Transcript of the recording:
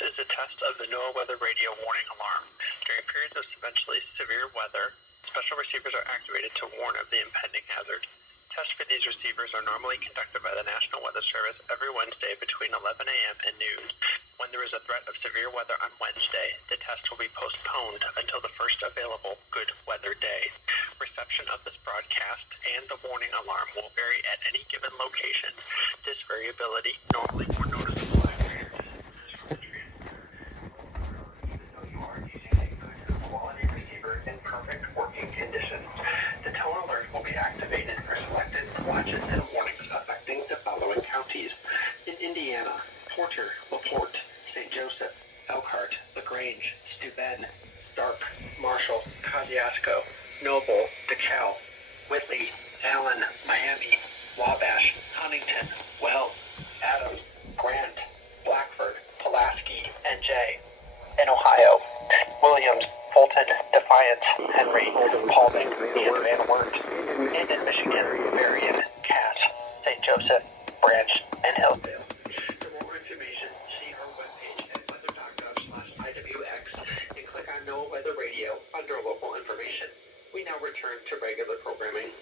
is a test of the NOAA weather radio warning alarm. During periods of especially severe weather, special receivers are activated to warn of the impending hazard. Tests for these receivers are normally conducted by the National Weather Service every Wednesday between 11 a.m. and noon. When there is a threat of severe weather on Wednesday, the test will be postponed until the first available good weather day. Reception of this broadcast and the warning alarm will vary at any given location. This variability, normally more noticeable after your even though you are using a good quality receiver in perfect working condition. The tone alert will be activated for selected watches and warnings affecting the following counties. In Indiana, Porter, LaPorte, St. Joseph, Elkhart, LaGrange, Steuben, Stark, Marshall, Kosciuszko, Noble, DeKalb, Whitley, Allen, Miami, Wabash, Huntington, Wells, Adams, Grant, Blackford, Pulaski, and Jay. In Ohio, Williams, Fulton, Defiance, Henry, Paulding, and Van Wert. And in Michigan, Marion, Cass, St. Joseph, Branch, and Hillsdale. For more information, see our webpage at weather.gov/IWX and click on NOAA Weather Radio under local information. We now return to regular programming.